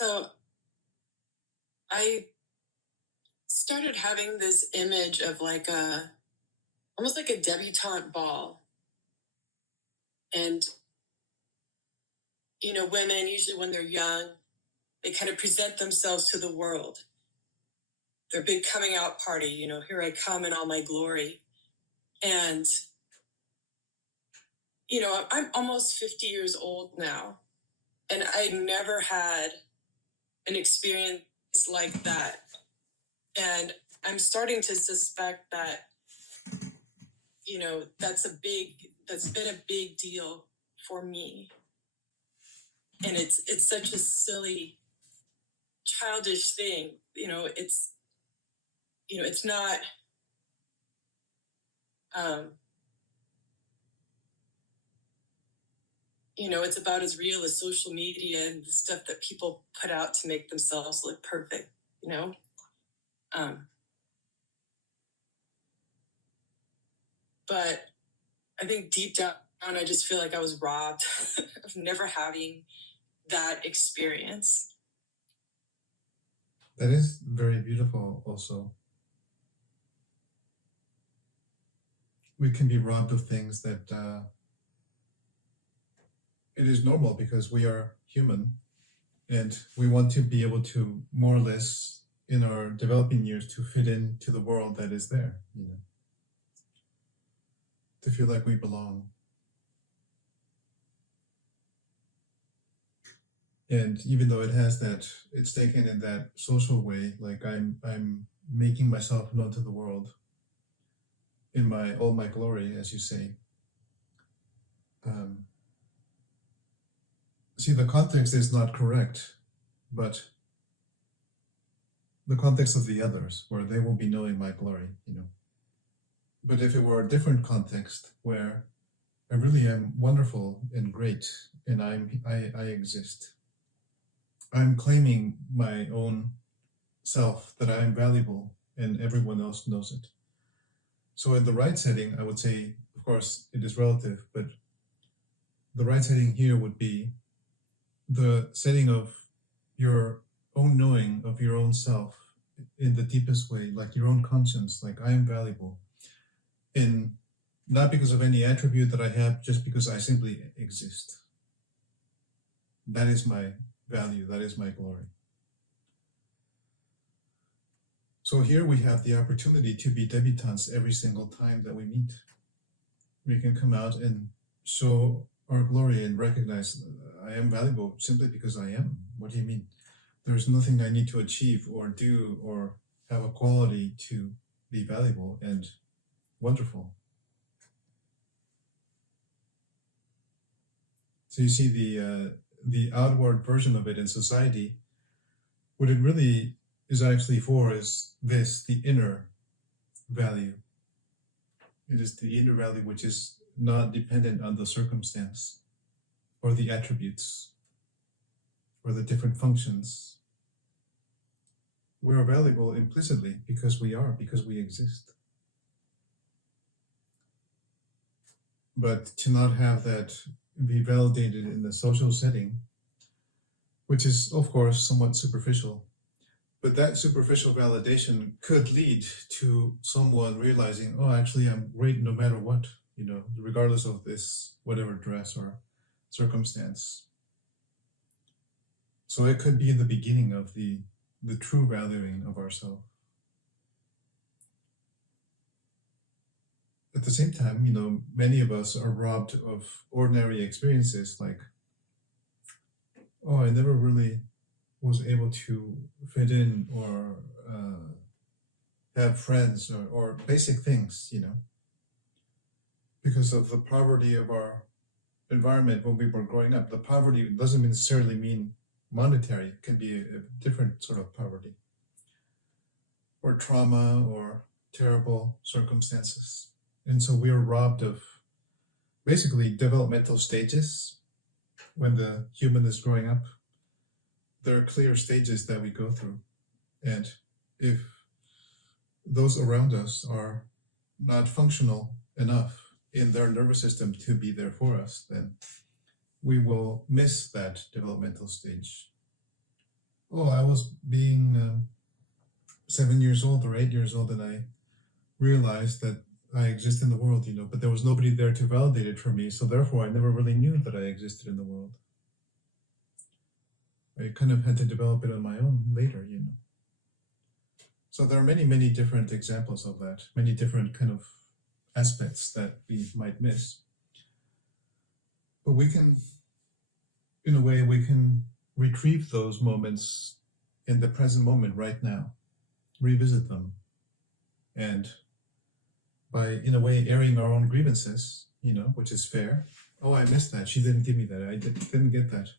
So I started having this image of like almost like a debutante ball. And, women, usually when they're young, they kind of present themselves to the world. Their big coming out party, here I come in all my glory. And, I'm almost 50 years old now. And I never had an experience like that. And I'm starting to suspect that, that's been a big deal for me. And it's such a silly, childish thing. It's not, it's about as real as social media and the stuff that people put out to make themselves look perfect, you know? But I think deep down, I just feel like I was robbed of never having that experience. That is very beautiful also. We can be robbed of things that it is normal because we are human and we want to be able to more or less in our developing years to fit into the world that is there, to feel like we belong. And even though it has that, it's taken in that social way, like I'm making myself known to the world in all my glory, as you say. See, the context is not correct, but the context of the others, where they will be knowing my glory, But if it were a different context where I really am wonderful and great, and I exist, I'm claiming my own self, that I am valuable, and everyone else knows it. So in the right setting, I would say, of course, it is relative, but the right setting here would be the setting of your own knowing of your own self in the deepest way, like your own conscience, like I am valuable. In not because of any attribute that I have, just because I simply exist. That is my value, that is my glory. So here we have the opportunity to be debutantes every single time that we meet. We can come out and show our glory and recognize I am valuable simply because I am. What do you mean? There's nothing I need to achieve or do or have a quality to be valuable and wonderful. So you see the outward version of it in society, what it really is actually for is this, the inner value. It is the inner value which is not dependent on the circumstance or the attributes or the different functions. We are valuable implicitly because we exist. But to not have that be validated in the social setting, which is of course somewhat superficial, but that superficial validation could lead to someone realizing, oh, actually I'm great no matter what, regardless of this whatever dress or circumstance. So it could be the beginning of the true valuing of ourselves. At the same time, many of us are robbed of ordinary experiences like, oh, I never really was able to fit in or have friends or basic things, because of the poverty of our environment when we were growing up. The poverty doesn't necessarily mean monetary. It can be a different sort of poverty or trauma or terrible circumstances. And so we are robbed of basically developmental stages when the human is growing up. There are clear stages that we go through. And if those around us are not functional enough in their nervous system to be there for us, then we will miss that developmental stage. Oh, I was being 7 years old or 8 years old, and I realized that I exist in the world, but there was nobody there to validate it for me, so therefore I never really knew that I existed in the world. I kind of had to develop it on my own later. So there are many, many different examples of that, many different kind of aspects that we might miss. But we can, in a way, we can retrieve those moments in the present moment right now, revisit them, and by, in a way, airing our own grievances, which is fair. Oh, I missed that. She didn't give me that. I didn't get that.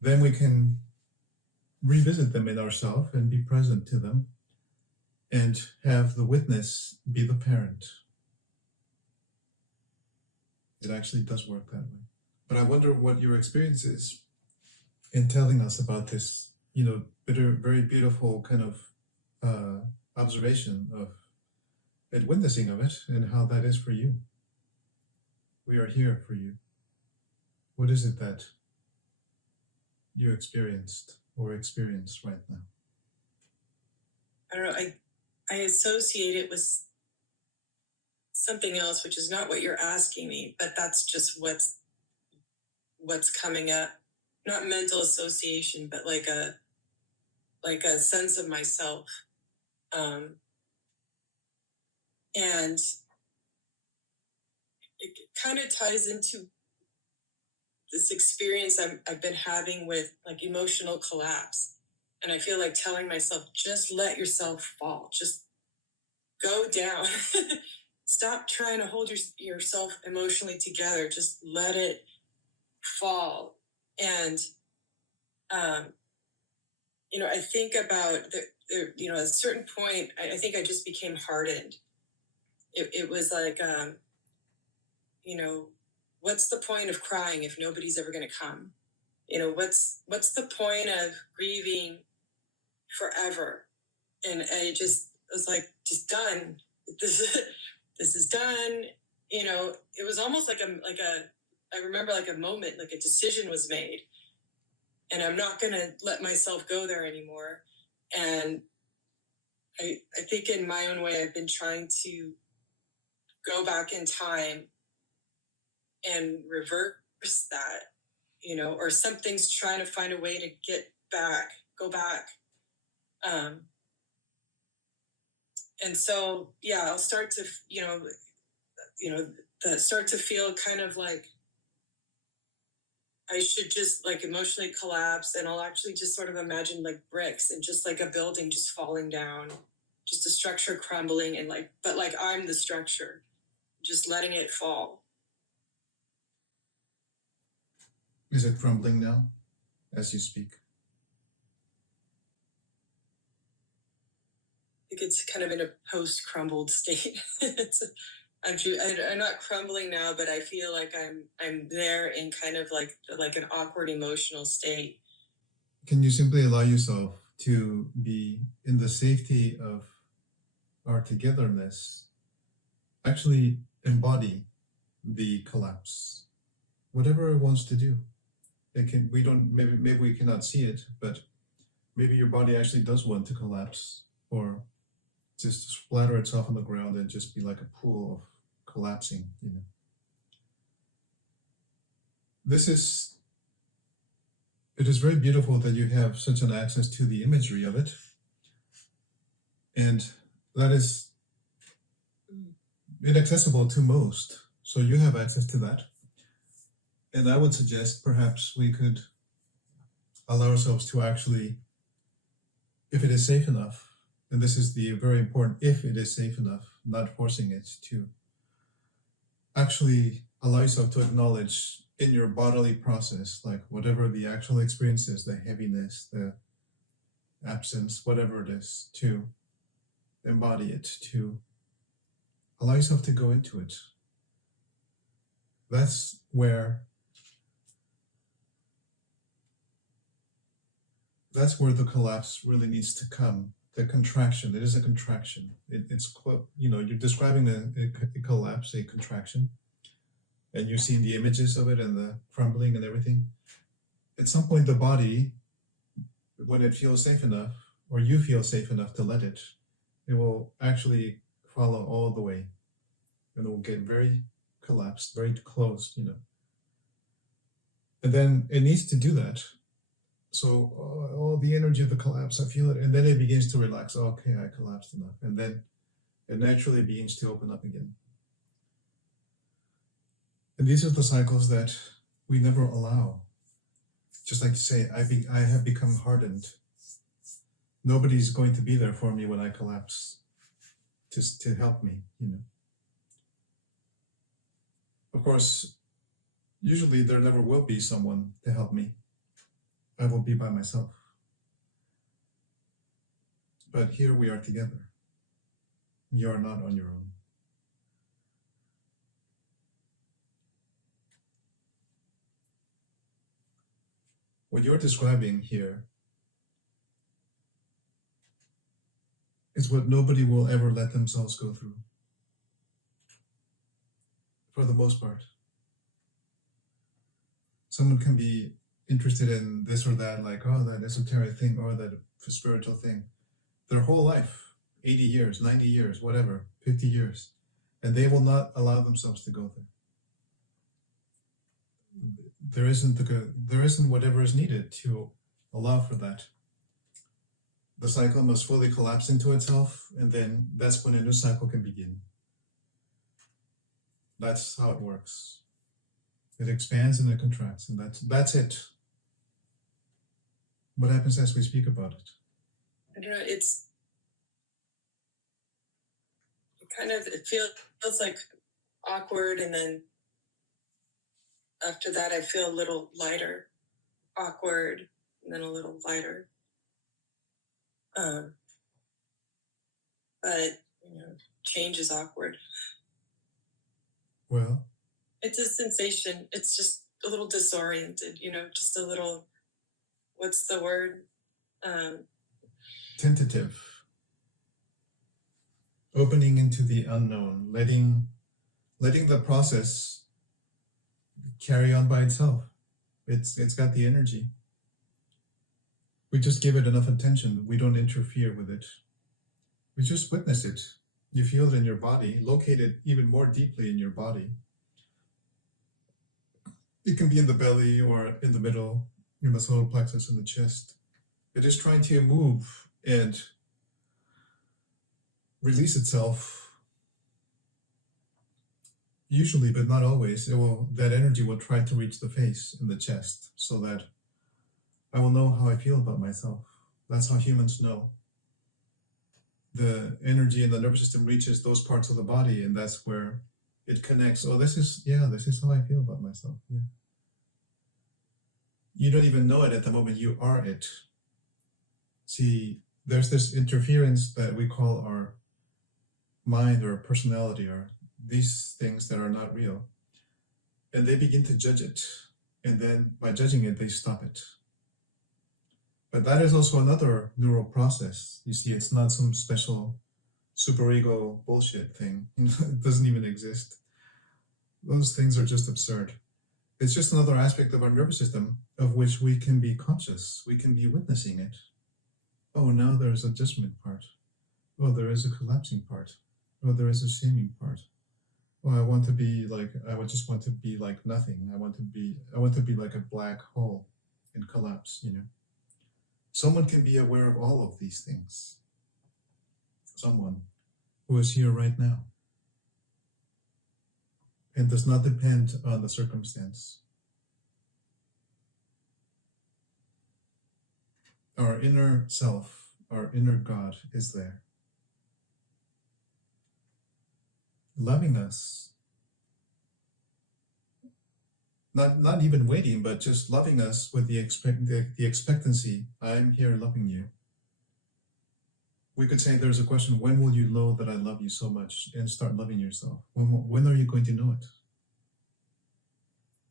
Then we can revisit them in ourselves and be present to them and have the witness be the parent. It actually does work that way. But I wonder what your experience is in telling us about this, very beautiful kind of observation of and witnessing of it, and how that is for you. We are here for you. What is it that you experienced or experience right now? I don't know. I associate it with something else, which is not what you're asking me, but that's just what's coming up. Not mental association, but like a sense of myself. And it kind of ties into this experience I've been having with like emotional collapse. And I feel like telling myself, just let yourself fall. Just go down. Stop trying to hold yourself emotionally together. Just let it fall. And, I think about at a certain point, I think I just became hardened. It was like, what's the point of crying if nobody's ever going to come? What's the point of grieving forever? And I just was like, just done. This is done. It was almost I remember like a moment, like a decision was made, and I'm not going to let myself go there anymore. And I think in my own way, I've been trying to go back in time and reverse that, or something's trying to find a way to go back. And so, yeah, I'll start to, start to feel kind of like I should just like emotionally collapse, and I'll actually just sort of imagine like bricks and just like a building just falling down, just a structure crumbling, and but I'm the structure, just letting it fall. Is it crumbling now as you speak? I think it's kind of in a post-crumbled state. I'm not crumbling now, but I feel like I'm there in kind of like an awkward emotional state. Can you simply allow yourself to be in the safety of our togetherness, actually embody the collapse, whatever it wants to do? Maybe we cannot see it, but maybe your body actually does want to collapse, or just splatter itself on the ground and just be like a pool of collapsing. It is very beautiful that you have such an access to the imagery of it, and that is inaccessible to most, so you have access to that. And I would suggest perhaps we could allow ourselves to actually, if it is safe enough, and this is the very important, if it is safe enough, not forcing it, to actually allow yourself to acknowledge in your bodily process, like whatever the actual experience is, the heaviness, the absence, whatever it is, to embody it, to allow yourself to go into it. That's where the collapse really needs to come. The contraction. It is a contraction. It's you're describing a collapse, a contraction, and you're seeing the images of it and the crumbling and everything. At some point, the body when it feels safe enough, or you feel safe enough to let it, it will actually follow all the way, and it will get very collapsed, very close, And then it needs to do that. So all the energy of the collapse, I feel it, and then it begins to relax. Okay, I collapsed enough, and then it naturally begins to open up again. And these are the cycles that we never allow. Just like you say, I have become hardened. Nobody's going to be there for me when I collapse to help me, Of course, usually there never will be someone to help me. I will be by myself. But here we are together. You are not on your own. What you're describing here is what nobody will ever let themselves go through, for the most part. Someone can be interested in this or that, like, oh, that esoteric thing or that spiritual thing, their whole life, 80 years, 90 years, whatever, 50 years, and they will not allow themselves to go there. There isn't whatever is needed to allow for that. The cycle must fully collapse into itself, and then that's when a new cycle can begin. That's how it works. It expands and it contracts, and that's it. What happens as we speak about it? I don't know, it feels like awkward, and then after that I feel a little lighter. Awkward, and then a little lighter. But change is awkward. Well, it's a sensation. It's just a little disoriented, just a little, what's the word? Tentative. Opening into the unknown, letting the process carry on by itself. It's got the energy. We just give it enough attention. We don't interfere with it. We just witness it. You feel it in your body, located even more deeply in your body. It can be in the belly or in the middle, in the solar plexus, in the chest. It is trying to move and release itself. Usually, but not always, that energy will try to reach the face and the chest, so that I will know how I feel about myself. That's how humans know. The energy in the nervous system reaches those parts of the body, and that's where it connects. Oh, this is how I feel about myself. Yeah. You don't even know it at the moment you are it. See, there's this interference that we call our mind or personality, or these things that are not real. And they begin to judge it. And then by judging it, they stop it. But that is also another neural process. You see, it's not some special superego bullshit thing. It doesn't even exist. Those things are just absurd. It's just another aspect of our nervous system of which we can be conscious. We can be witnessing it. Oh, now there's a judgment part. Oh, there is a collapsing part. Oh, there is a shaming part. Oh, I would just want to be like nothing. I want to be like a black hole in collapse, Someone can be aware of all of these things. Someone who is here right now. And does not depend on the circumstance. Our inner self, our inner God is there. Loving us. Not even waiting, but just loving us with the expectancy. I'm here loving you. We could say there's a question, when will you know that I love you so much and start loving yourself? When are you going to know it?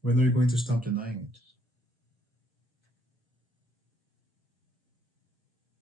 When are you going to stop denying it?